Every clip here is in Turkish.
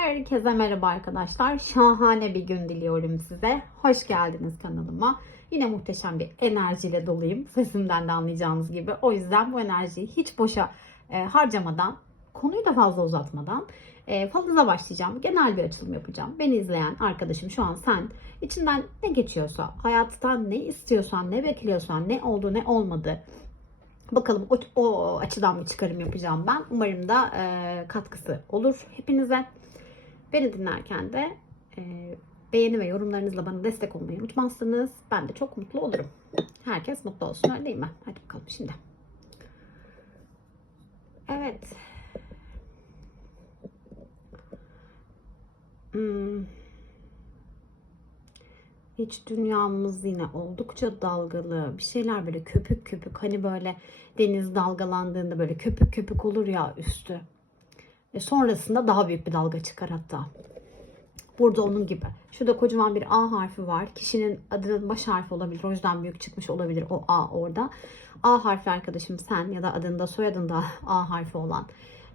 Herkese merhaba arkadaşlar. Şahane bir gün diliyorum size. Hoş geldiniz kanalıma. Yine muhteşem bir enerjiyle doluyum. Sesimden de anlayacağınız gibi. O yüzden bu enerjiyi hiç boşa e, harcamadan, konuyu da fazla uzatmadan e, fazla başlayacağım. Genel bir açılım yapacağım. Beni izleyen arkadaşım şu an sen içinden ne geçiyorsa, hayattan ne istiyorsan, ne bekliyorsan, ne oldu ne olmadı Bakalım o, o açıdan bir çıkarım yapacağım ben. Umarım da e, katkısı olur hepinize. Beni dinlerken de e, beğeni ve yorumlarınızla bana destek olmayı unutmazsanız ben de çok mutlu olurum. Herkes mutlu olsun öyle değil mi? Hadi bakalım şimdi. Evet. Hmm. İç dünyamız yine oldukça dalgalı. Bir şeyler böyle köpük köpük. Hani böyle deniz dalgalandığında böyle köpük köpük olur ya üstü. E sonrasında daha büyük bir dalga çıkar hatta. Burada onun gibi. Şurada kocaman bir A harfi var. Kişinin adının baş harfi olabilir. O yüzden büyük çıkmış olabilir o A orada. A harfi arkadaşım sen ya da adında soyadında A harfi olan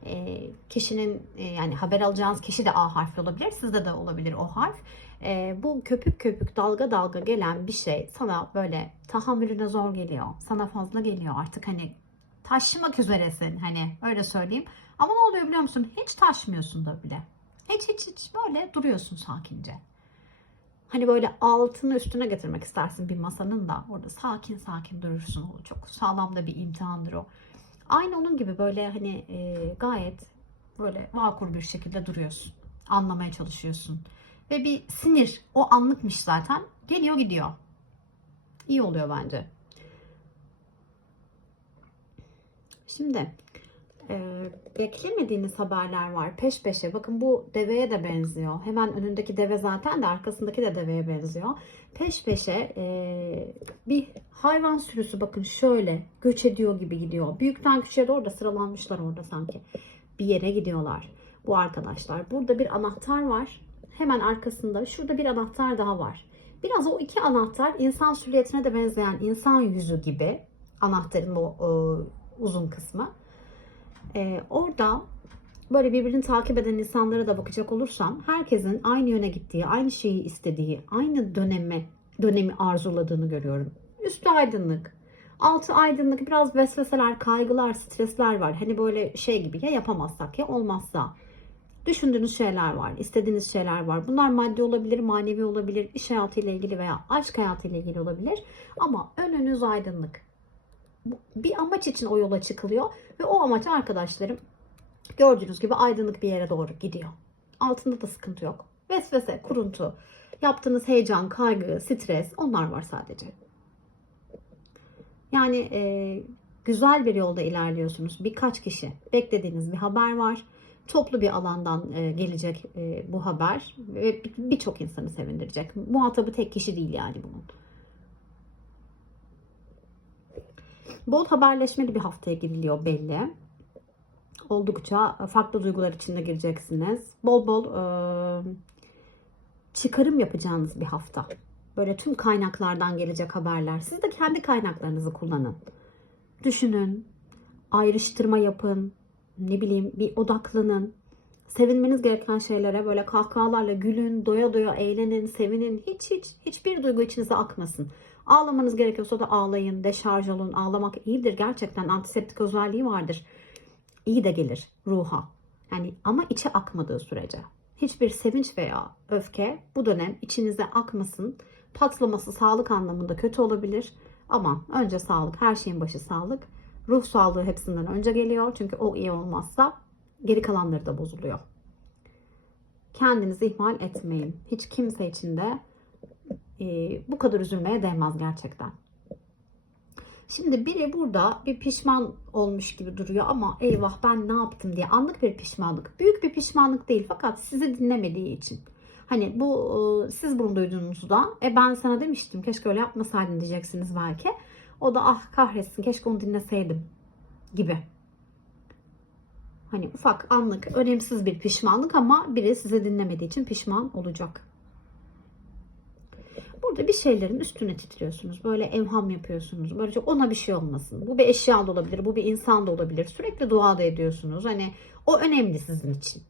e, kişinin e, yani haber alacağınız kişi de A harfi olabilir. Sizde de olabilir o harf. E, bu köpük köpük dalga dalga gelen bir şey sana böyle tahammülüne zor geliyor. Sana fazla geliyor artık hani taşımak üzeresin hani öyle söyleyeyim. Ama ne oluyor biliyor musun? Hiç taşmıyorsun da bile. Hiç hiç hiç böyle duruyorsun sakince. Hani böyle altını üstüne getirmek istersin bir masanın da orada sakin sakin durursun. O çok sağlam da bir imtihandır o. Aynı onun gibi böyle hani e, gayet böyle vakur bir şekilde duruyorsun. Anlamaya çalışıyorsun. Ve bir sinir o anlıkmış zaten. Geliyor gidiyor. İyi oluyor bence. Şimdi e, beklemediğiniz haberler var peş peşe. Bakın bu deveye de benziyor. Hemen önündeki deve zaten de arkasındaki de deveye benziyor. Peş peşe e, bir hayvan sürüsü bakın şöyle göç ediyor gibi gidiyor. Büyükten küçüğe doğru da sıralanmışlar orada sanki. Bir yere gidiyorlar bu arkadaşlar. Burada bir anahtar var. Hemen arkasında şurada bir anahtar daha var. Biraz o iki anahtar insan süliyetine de benzeyen insan yüzü gibi anahtarın o e, uzun kısmı. E, orada böyle birbirini takip eden insanlara da bakacak olursam herkesin aynı yöne gittiği, aynı şeyi istediği, aynı dönemi dönemi arzuladığını görüyorum. Üstü aydınlık, altı aydınlık, biraz vesveseler, kaygılar, stresler var. Hani böyle şey gibi ya yapamazsak ya olmazsa. Düşündüğünüz şeyler var, istediğiniz şeyler var. Bunlar maddi olabilir, manevi olabilir, iş hayatıyla ilgili veya aşk hayatıyla ilgili olabilir. Ama önünüz aydınlık. Bir amaç için o yola çıkılıyor ve o amaç arkadaşlarım gördüğünüz gibi aydınlık bir yere doğru gidiyor. Altında da sıkıntı yok. Vesvese, kuruntu, yaptığınız heyecan, kaygı, stres onlar var sadece. Yani e, güzel bir yolda ilerliyorsunuz. Birkaç kişi beklediğiniz bir haber var. Toplu bir alandan e, gelecek e, bu haber ve birçok insanı sevindirecek. Muhatabı tek kişi değil yani bunun. Bol haberleşmeli bir haftaya giriliyor belli. Oldukça farklı duygular içinde gireceksiniz. Bol bol e, çıkarım yapacağınız bir hafta. Böyle tüm kaynaklardan gelecek haberler. Siz de kendi kaynaklarınızı kullanın. Düşünün, ayrıştırma yapın, ne bileyim bir odaklanın. Sevinmeniz gereken şeylere böyle kahkahalarla gülün, doya doya eğlenin, sevinin. Hiç hiç hiçbir duygu içinize akmasın. Ağlamanız gerekiyorsa da ağlayın, deşarj olun. Ağlamak iyidir gerçekten. Antiseptik özelliği vardır. İyi de gelir ruha. Yani ama içe akmadığı sürece. Hiçbir sevinç veya öfke bu dönem içinize akmasın. Patlaması sağlık anlamında kötü olabilir. Ama önce sağlık, her şeyin başı sağlık. Ruh sağlığı hepsinden önce geliyor. Çünkü o iyi olmazsa geri kalanları da bozuluyor. Kendinizi ihmal etmeyin. Hiç kimse için de e, bu kadar üzülmeye değmez gerçekten. Şimdi biri burada bir pişman olmuş gibi duruyor ama eyvah ben ne yaptım diye anlık bir pişmanlık. Büyük bir pişmanlık değil fakat sizi dinlemediği için. Hani bu siz bunu duyduğunuzda e ben sana demiştim keşke öyle yapmasaydın diyeceksiniz belki. O da ah kahretsin keşke onu dinleseydim gibi. Hani ufak anlık önemsiz bir pişmanlık ama biri sizi dinlemediği için pişman olacak. Burada bir şeylerin üstüne titriyorsunuz. Böyle evham yapıyorsunuz. Böyle çok ona bir şey olmasın. Bu bir eşya da olabilir. Bu bir insan da olabilir. Sürekli dua da ediyorsunuz. Hani o önemli sizin için.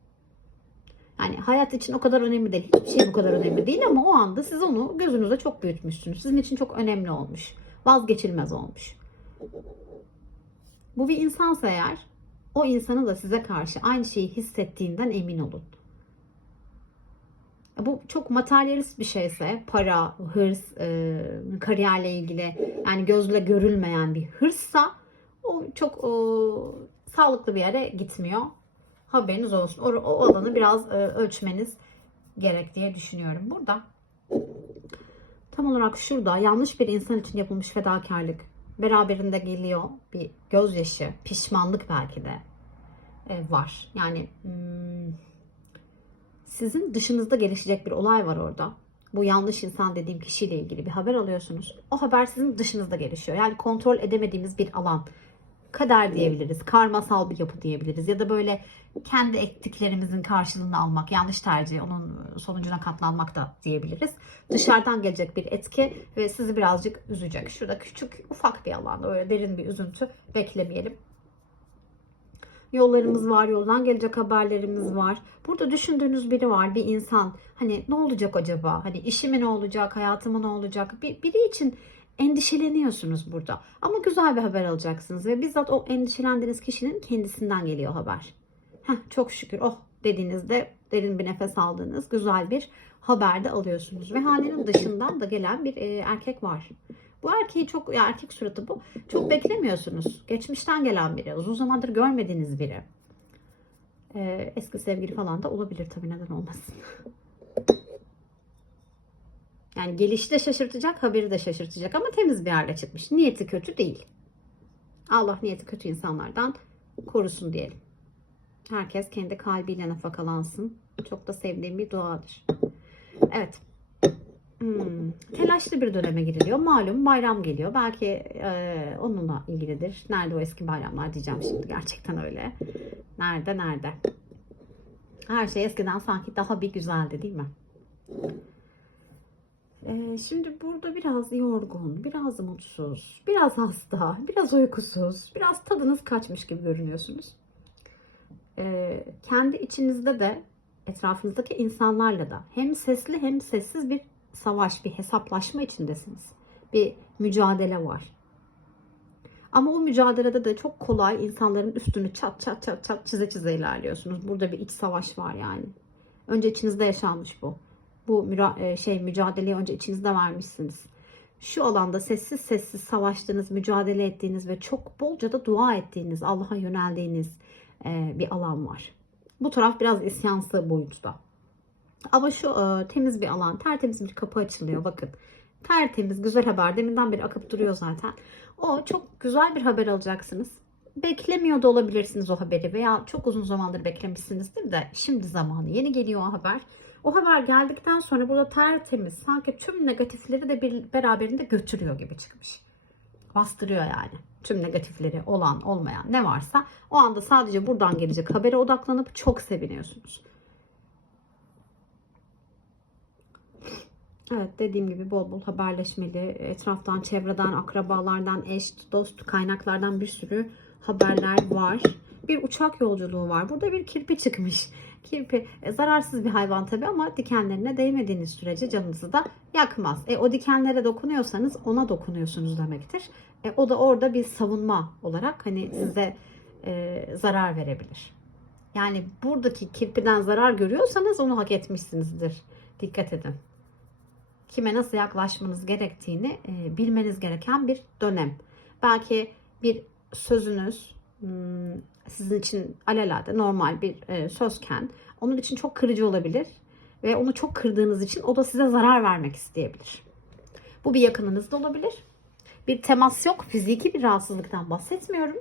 Yani hayat için o kadar önemli değil. Hiçbir şey bu kadar önemli değil ama o anda siz onu gözünüzde çok büyütmüşsünüz. Sizin için çok önemli olmuş. Vazgeçilmez olmuş. Bu bir insansa eğer o insanın da size karşı aynı şeyi hissettiğinden emin olun. Bu çok materyalist bir şeyse, para, hırs, e, kariyerle ilgili yani gözle görülmeyen bir hırssa o çok o, sağlıklı bir yere gitmiyor. Haberiniz olsun. O, o alanı biraz e, ölçmeniz gerek diye düşünüyorum. Burada tam olarak şurada yanlış bir insan için yapılmış fedakarlık beraberinde geliyor bir gözyaşı, pişmanlık belki de e, var. Yani hmm, sizin dışınızda gelişecek bir olay var orada. Bu yanlış insan dediğim kişiyle ilgili bir haber alıyorsunuz. O haber sizin dışınızda gelişiyor. Yani kontrol edemediğimiz bir alan. Kader diyebiliriz, karmasal bir yapı diyebiliriz ya da böyle kendi ettiklerimizin karşılığını almak, yanlış tercih, onun sonucuna katlanmak da diyebiliriz. Dışarıdan gelecek bir etki ve sizi birazcık üzecek. Şurada küçük, ufak bir alanda öyle derin bir üzüntü beklemeyelim. Yollarımız var, yoldan gelecek haberlerimiz var. Burada düşündüğünüz biri var, bir insan. Hani ne olacak acaba? Hani işime ne olacak, hayatıma ne olacak? Bir, biri için endişeleniyorsunuz burada. Ama güzel bir haber alacaksınız ve bizzat o endişelendiğiniz kişinin kendisinden geliyor haber. Heh, çok şükür oh dediğinizde derin bir nefes aldığınız güzel bir haber de alıyorsunuz. Ve hanenin dışından da gelen bir e, erkek var. Bu erkeği çok ya erkek suratı bu. Çok beklemiyorsunuz. Geçmişten gelen biri. Uzun zamandır görmediğiniz biri. Ee, eski sevgili falan da olabilir tabii neden olmasın. Yani gelişi de şaşırtacak, haberi de şaşırtacak ama temiz bir yerle çıkmış. Niyeti kötü değil. Allah niyeti kötü insanlardan korusun diyelim. Herkes kendi kalbiyle nafakalansın. Çok da sevdiğim bir duadır. Evet. Hmm, telaşlı bir döneme giriliyor. Malum bayram geliyor. Belki e, onunla ilgilidir. Nerede o eski bayramlar diyeceğim şimdi. Gerçekten öyle. Nerede nerede? Her şey eskiden sanki daha bir güzeldi değil mi? Ee, şimdi burada biraz yorgun, biraz mutsuz, biraz hasta, biraz uykusuz, biraz tadınız kaçmış gibi görünüyorsunuz. Ee, kendi içinizde de etrafınızdaki insanlarla da hem sesli hem sessiz bir savaş, bir hesaplaşma içindesiniz. Bir mücadele var. Ama o mücadelede de çok kolay insanların üstünü çat çat çat çat çize çize ilerliyorsunuz. Burada bir iç savaş var yani. Önce içinizde yaşanmış bu. Bu müra- e, şey mücadeleyi önce içinizde vermişsiniz. Şu alanda sessiz sessiz savaştığınız, mücadele ettiğiniz ve çok bolca da dua ettiğiniz, Allah'a yöneldiğiniz e, bir alan var. Bu taraf biraz isyansı boyutta. Ama şu e, temiz bir alan, tertemiz bir kapı açılıyor bakın. Tertemiz, güzel haber. Deminden beri akıp duruyor zaten. O çok güzel bir haber alacaksınız. Beklemiyor da olabilirsiniz o haberi veya çok uzun zamandır beklemişsinizdir de şimdi zamanı. Yeni geliyor o haber. O haber geldikten sonra burada tertemiz sanki tüm negatifleri de bir, beraberinde götürüyor gibi çıkmış. Bastırıyor yani. Tüm negatifleri olan olmayan ne varsa o anda sadece buradan gelecek habere odaklanıp çok seviniyorsunuz. Evet dediğim gibi bol bol haberleşmeli. Etraftan, çevreden, akrabalardan, eş, dost, kaynaklardan bir sürü haberler var. Bir uçak yolculuğu var. Burada bir kirpi çıkmış. Kirpi e, zararsız bir hayvan tabii ama dikenlerine değmediğiniz sürece canınızı da yakmaz. E, o dikenlere dokunuyorsanız ona dokunuyorsunuz demektir. E, o da orada bir savunma olarak hani size e, zarar verebilir. Yani buradaki kirpiden zarar görüyorsanız onu hak etmişsinizdir. Dikkat edin kime nasıl yaklaşmanız gerektiğini e, bilmeniz gereken bir dönem. Belki bir sözünüz hmm, sizin için alelade normal bir e, sözken onun için çok kırıcı olabilir ve onu çok kırdığınız için o da size zarar vermek isteyebilir. Bu bir yakınınız da olabilir. Bir temas yok, fiziki bir rahatsızlıktan bahsetmiyorum.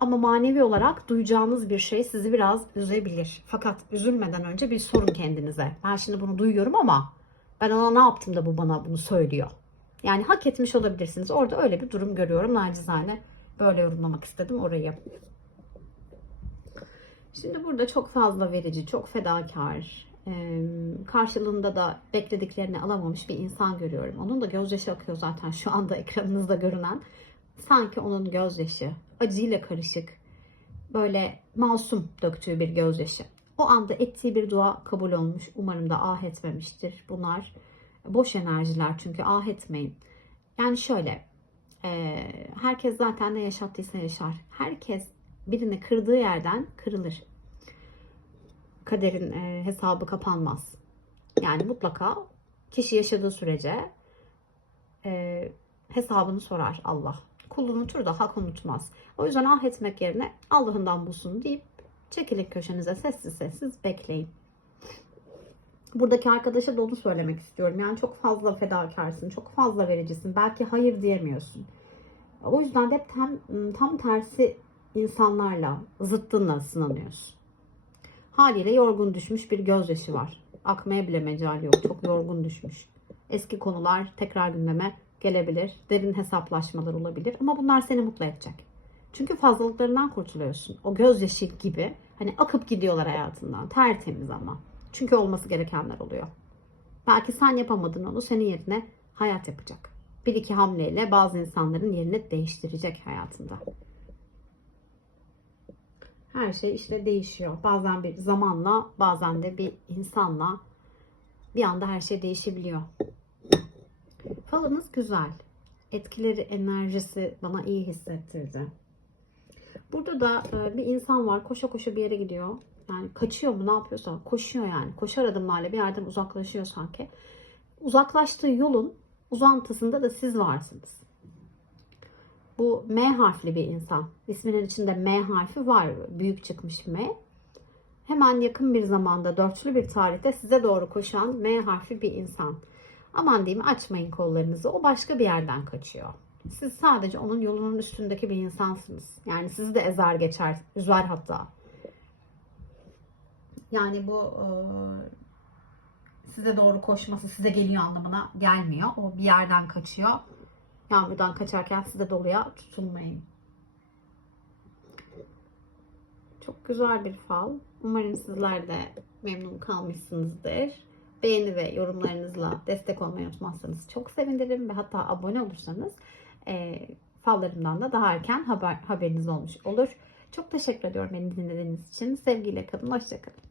Ama manevi olarak duyacağınız bir şey sizi biraz üzebilir. Fakat üzülmeden önce bir sorun kendinize. Ben şimdi bunu duyuyorum ama ben ona ne yaptım da bu bana bunu söylüyor. Yani hak etmiş olabilirsiniz. Orada öyle bir durum görüyorum. Nacizane böyle yorumlamak istedim orayı. Şimdi burada çok fazla verici, çok fedakar, karşılığında da beklediklerini alamamış bir insan görüyorum. Onun da gözyaşı akıyor zaten şu anda ekranınızda görünen. Sanki onun gözyaşı acıyla karışık, böyle masum döktüğü bir gözyaşı. O anda ettiği bir dua kabul olmuş. Umarım da ah etmemiştir. Bunlar boş enerjiler çünkü ah etmeyin. Yani şöyle e, herkes zaten ne yaşattıysa yaşar. Herkes birini kırdığı yerden kırılır. Kaderin e, hesabı kapanmaz. Yani mutlaka kişi yaşadığı sürece e, hesabını sorar Allah. Kul unutur da hak unutmaz. O yüzden ah etmek yerine Allah'ından bulsun deyip çekilin köşenize sessiz sessiz bekleyin. Buradaki arkadaşa da onu söylemek istiyorum. Yani çok fazla fedakarsın, çok fazla vericisin. Belki hayır diyemiyorsun. O yüzden de hep tam, tam tersi insanlarla, zıttınla sınanıyorsun. Haliyle yorgun düşmüş bir gözyaşı var. Akmaya bile mecal yok. Çok yorgun düşmüş. Eski konular tekrar gündeme gelebilir. Derin hesaplaşmalar olabilir. Ama bunlar seni mutlu edecek. Çünkü fazlalıklarından kurtuluyorsun. O gözyaşı gibi hani akıp gidiyorlar hayatından. Tertemiz ama. Çünkü olması gerekenler oluyor. Belki sen yapamadın onu senin yerine hayat yapacak. Bir iki hamleyle bazı insanların yerini değiştirecek hayatında. Her şey işte değişiyor. Bazen bir zamanla, bazen de bir insanla bir anda her şey değişebiliyor. Falınız güzel. Etkileri, enerjisi bana iyi hissettirdi. Burada da e, bir insan var. Koşa koşa bir yere gidiyor. Yani kaçıyor mu ne yapıyorsa koşuyor yani. Koşar adımlarla bir yerden uzaklaşıyor sanki. Uzaklaştığı yolun uzantısında da siz varsınız. Bu M harfli bir insan. İsminin içinde M harfi var. Büyük çıkmış M. Hemen yakın bir zamanda dörtlü bir tarihte size doğru koşan M harfi bir insan. Aman diyeyim açmayın kollarınızı. O başka bir yerden kaçıyor. Siz sadece onun yolunun üstündeki bir insansınız. Yani sizi de ezer geçer, üzer hatta. Yani bu e, size doğru koşması size geliyor anlamına gelmiyor. O bir yerden kaçıyor. Yağmurdan kaçarken size doluya tutulmayın. Çok güzel bir fal. Umarım sizler de memnun kalmışsınızdır. Beğeni ve yorumlarınızla destek olmayı unutmazsanız çok sevinirim ve hatta abone olursanız e, fallarımdan da daha erken haber, haberiniz olmuş olur. Çok teşekkür ediyorum beni dinlediğiniz için. Sevgiyle kalın, hoşçakalın.